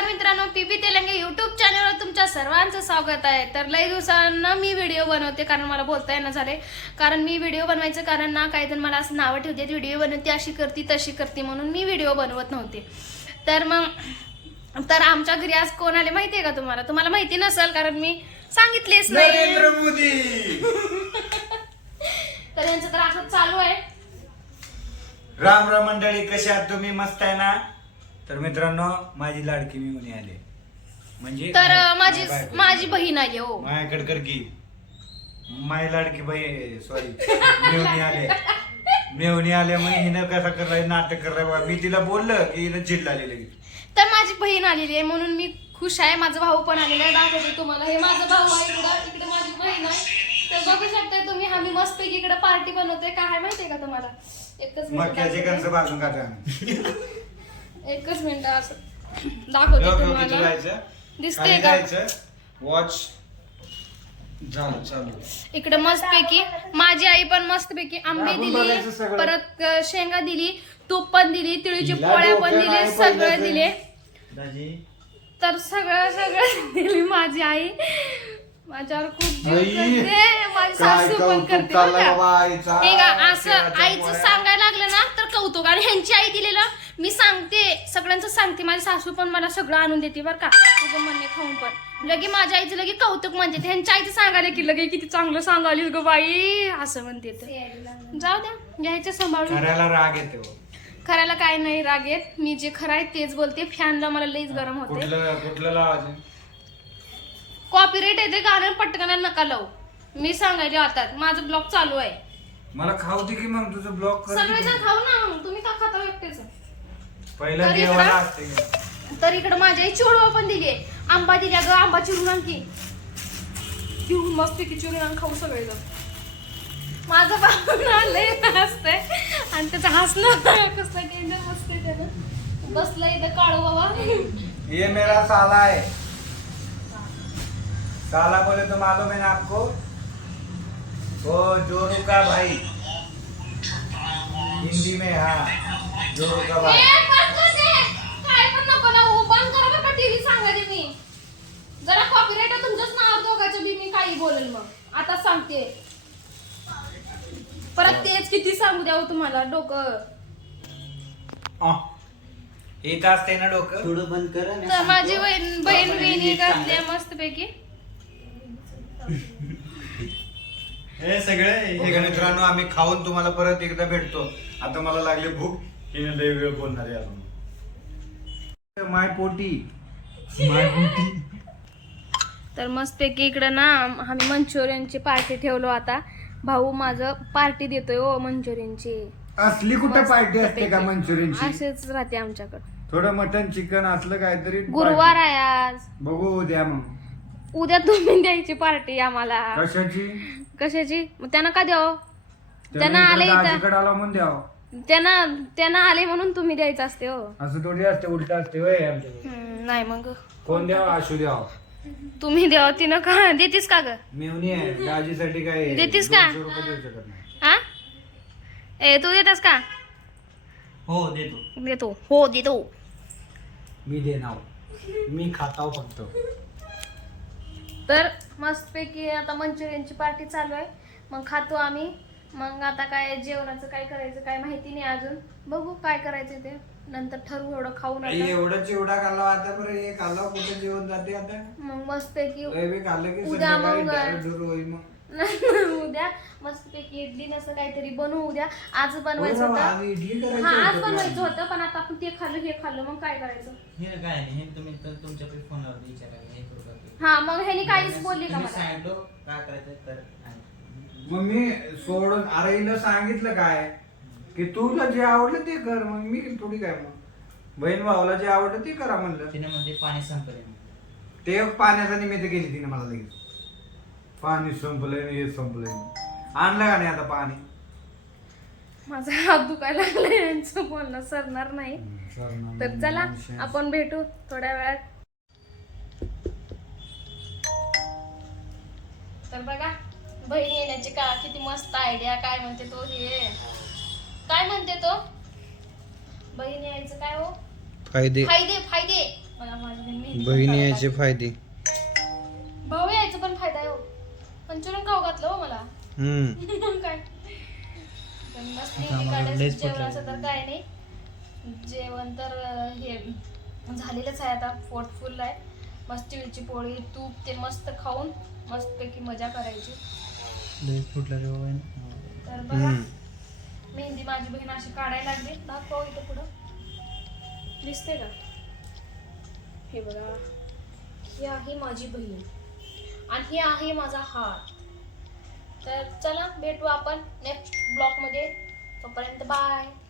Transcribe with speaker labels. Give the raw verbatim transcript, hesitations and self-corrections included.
Speaker 1: नमस्कार मित्रांनो, पीपी तेलंगे यूट्यूब चॅनलवर तुमच्या सर्वांचं स्वागत आहे। तर लई दिवसांना मी व्हिडिओ बनवते कारण मला बोलता येणं झाले। कारण मी व्हिडिओ बनवायचं कारण ना काही जण मला असं नाव ठेवतात, व्हिडिओ बनवते अशी करती तशी करती, म्हणून मी व्हिडिओ बनवत नव्हते। तर मग तर आमच्या घरी आज कोण आले माहिती आहे का तुम्हाला? तुम्हाला माहिती नसेल कारण मी सांगितलेच नाही।
Speaker 2: नरेंद्र मोदी।
Speaker 1: तर यांचं तर असं चालू आहे।
Speaker 2: राम राम मंडळी, कशा आहात तुम्ही? मस्त आहे ना? तर मित्रांनो, माझी लाडकी मिळून आले म्हणजे
Speaker 1: तर माझी माझी बहीण आली हो
Speaker 2: माझ्याकडे कर की माझी लाडकी बहीण सॉरी मिळून आले मिळून आले मग हिनं कसं करायचं नाटक करायचं। मी तिला बोललं की हिनं चिड आलेली लगेच।
Speaker 1: तर माझी बहीण आलेली आहे म्हणून मी खुश आहे। माझा भाऊ पण आलेला आहे, दाखवते तुम्हाला। हे माझा भाऊ आहे, इकडं इकडे माझी बहीण आहे। तर बघू शकता तुम्ही, आम्ही मस्त पैकी इकडे पार्टी बनवतोय। काय आहे माहितीये का तुम्हाला? एकच
Speaker 2: मक्याचे कणसं
Speaker 1: मिनिट,
Speaker 2: भाजून खाता
Speaker 1: एकच मिनिट असं दाखवते तुम्हाला। दिसते का?
Speaker 2: वॉच झालं चालू।
Speaker 1: इकडे मस्त पैकी माझी आई पण मस्त पैकी आंबे
Speaker 2: आपण
Speaker 1: दिली,
Speaker 2: बघायचं सगळं।
Speaker 1: परत अ, शेंगा दिली, तूप पण दिली, तिळीची
Speaker 2: हिला
Speaker 1: पोळ्या पण
Speaker 2: डोकं
Speaker 1: दिले,
Speaker 2: नाही
Speaker 1: सगळं
Speaker 2: पडलं
Speaker 1: दिले।
Speaker 2: दाजी
Speaker 1: तर सगळं सगळं दिली माझी आई। माझ्यावर खूप जीव
Speaker 2: आई,
Speaker 1: करते, माझी
Speaker 2: काय
Speaker 1: सासू पण
Speaker 2: कौतुक
Speaker 1: करते
Speaker 2: चाललंय
Speaker 1: बरं का?
Speaker 2: बाबा आईचा।
Speaker 1: हे का असं
Speaker 2: केळाच्या
Speaker 1: आईचं
Speaker 2: पोळ्या.
Speaker 1: सांगायला लागलं ना तर कौतुक। आणि ह्यांची आई दिलेलं मी सांगते, सगळ्यांचं सांगते। माझी सासू पण मला सगळं आणून देते बरं का, तुझं म्हणणे खाऊन पण लगे माझ्या आईचं लगे कौतुक म्हणते। ह्यांच्या आईचं सांगायला की लगे किती चांगलं सांगालीस ग बाई असं म्हणते। तर जाऊ द्या, घ्यायचं सांभाळून।
Speaker 2: करायला राग येते हो.
Speaker 1: खरायला काय नाही राग येत, मी जे खरं आहे तेच बोलते। फॅनला मला लईच गरम होते।
Speaker 2: कुठलं कुठलं लावायचं?
Speaker 1: कॉपीराइट येते गाणं, पटकन नका लावू। मी सांगायला आता माझं ब्लॉग चालू आहे।
Speaker 2: मला खाऊ दे की मग तुझं ब्लॉक कर की
Speaker 1: सगळेजण
Speaker 2: तू.
Speaker 1: खाऊ ना, मग तुम्ही का खाता एकटेच?
Speaker 2: पहिला
Speaker 1: तर
Speaker 2: जेवायला
Speaker 1: इकडं-
Speaker 2: असते की.
Speaker 1: तर इकडे माझ्या आई चिवडा पण दिली, आंबा दिल्या ग, आंबा चिरून आणखी घेऊन मस्त की चिरून आण खाऊ सगळेजण। माझं बाबा लय हसतंय आणि त्याचं हसणं कसलं डेंजर बसतंय त्यानं। बसलंय इथं काळू बाबा।
Speaker 2: ये मेरा साला है। साला बोले तो मालूम है ना आपको? वो जोरू का भाई हिंदी में, हाँ जोरू का भाई।
Speaker 1: ए, बंद कर दे. काय पण नको लावू, बंद करा बरं का टीव्ही सांगायचे मी। जरा कॉपीराइट आहे तुमच्याच नावावर दोघांचं बी, मी काही बोलेल मग आता सांगते। परत तेच किती सांगू द्यावं तुम्हाला, डोकं।
Speaker 2: येत असते ना डोकं
Speaker 3: थोडं बंद करा ना.
Speaker 1: तर माझी बहीण बहीण वेणी घातली मस्त पैकी।
Speaker 2: हे सगळे हे मित्रांनो, आम्ही खाऊन तुम्हाला परत एकदा भेटतो। आता मला लागली भूक, हिने लय वेळ बोलणार आहे अजून। माय पोटी माय पोटी।
Speaker 1: तर मस्त पैकी इकडं ना आम्ही मंचुरियनची पार्टी ठेवलो आता। भाऊ माझं पार्टी देतोय हो मंचुरियनची।
Speaker 2: असली कुठं पार्टी असते का मंचुरियनची?
Speaker 1: असेच राहते आमच्याकडे।
Speaker 2: थोडं मटन चिकन असलं काहीतरी।
Speaker 1: गुरुवार आहे आज,
Speaker 2: बघू उद्या मग
Speaker 1: उद्या तुम्ही द्यायची पार्टी आम्हाला।
Speaker 2: कशाची?
Speaker 1: कशाची? मग त्यांना का द्यावं? त्यांना
Speaker 2: त्यांना
Speaker 1: आले
Speaker 2: इकडं
Speaker 1: इथं,
Speaker 2: दाजीकडं आला म्हणून द्यावं।
Speaker 1: त्यांना त्यांना आले म्हणून तुम्ही द्यायचं असते हो।
Speaker 2: असं थोडी असते, उलट असते होय आमच्याकडे।
Speaker 1: हम्म, नाही मग
Speaker 2: कोण द्यावं? आशू द्यावं।
Speaker 1: तुम्ही द्यावं, तिनं का देतीस का ग?
Speaker 2: मेवणी आहे दाजीसाठी काय
Speaker 1: देतीस का?
Speaker 2: दोनशे रुपये देऊ शकत नाही।
Speaker 1: हा ए, तू देतास का?
Speaker 3: हो देतो.
Speaker 1: देतो, हो देतो।
Speaker 2: मी देणार, मी खाताव फक्त।
Speaker 1: तर मस्तपैकी आता मंचुरियनची पार्टी चालू आहे, मग खातो आम्ही। मग आता काय जेवणाचं काय करायचं काय माहिती नाही अजून, बघू काय करायचं ते नंतर ठरवू। एवढं खाऊन आता
Speaker 2: एवढं चिवडा खाल्ला आता, बरं हे खाल्ला कुठे जेवण जाते आता?
Speaker 1: मग मस्तपैकी
Speaker 2: रवी खाल्लं की
Speaker 1: उद्या
Speaker 2: संध्याकाळी
Speaker 1: मग-
Speaker 2: direct धुर होईल मग।
Speaker 1: उद्या मस्तपैकी इडली नसं काहीतरी बनवू उद्या। आज बनवायचं
Speaker 2: होय बाबा, आज
Speaker 1: होतं,
Speaker 2: इडली
Speaker 1: हा
Speaker 2: करायची
Speaker 1: आज
Speaker 2: होती
Speaker 1: बनवायचं
Speaker 2: मला।
Speaker 1: होतं, पण आता आपण ते खाल्लं हे खाल्लं मग काय करायचं?
Speaker 3: हे काय नाही, हे तुम्ही तर तुमच्याकडे फोनवर विचारायला हे करू का?
Speaker 1: हा मग ह्यानी काहीच बोलली का
Speaker 3: तुम्ही
Speaker 1: मला?
Speaker 3: सांगितलं काय करायचं तर नाही.
Speaker 2: मग मी सोडून अरे हिला सांगितलं काय की तुला जे आवडलं ते कर, मग मी थोडी काय मग बहीण भावाला जे आवडलं ते करा म्हणलं।
Speaker 3: तिने मध्ये पाणी संपले.
Speaker 2: ते पाण्याचा निमित्त केली तिने मला लगेच, पाणी संपलंय आणि हे संपलंय। आणलं का नाही आता पाणी?
Speaker 1: माझा हात दुखायला लागलाय, यांचं बोलणं सरणार नाही। तर चला आपण भेटू थोड्या वेळात। तर बघा बहीण येण्याची का किती मस्त आयडिया। काय म्हणते तो? हे काय म्हणते तो? बहीण यायचं काय हो?
Speaker 2: फायदे
Speaker 1: फायदे फायदे बघा माझ्या बहीण मेहंदी पण
Speaker 2: बहिणी
Speaker 1: काढायला
Speaker 2: यायचे
Speaker 1: लागली.
Speaker 2: फायदे.
Speaker 1: भाऊ यायचं पण फायदा आहे हो. पंचरून खाऊ घातलं हो मला.
Speaker 2: हम्म.
Speaker 1: मग काय पण मस्त
Speaker 3: आता
Speaker 1: मेहंदी
Speaker 3: आम्हाला
Speaker 1: काढायचं
Speaker 3: लयच
Speaker 1: जेवण
Speaker 3: पटलं.
Speaker 1: असं तर काय नाही. जेवण तर अं, हे झालेलंच आहे आता. पोट फुल आहे. मस्त तिळची पोळी तूप ते मस्त खाऊन मस्तपैकी मजा करायची.
Speaker 3: लयच फुटला रे बाबा.
Speaker 1: तर बघा
Speaker 2: हम्म.
Speaker 1: मेहंदी माझी बहीण अशी काढायला लागली. दाखव इथं पुढं दिसते का? हे बघा ही आहे माझी बहीण आणि ही आहे माझा हात. तर चला भेटू आपण नेक्स्ट ब्लॉग मध्ये. तोपर्यंत बाय.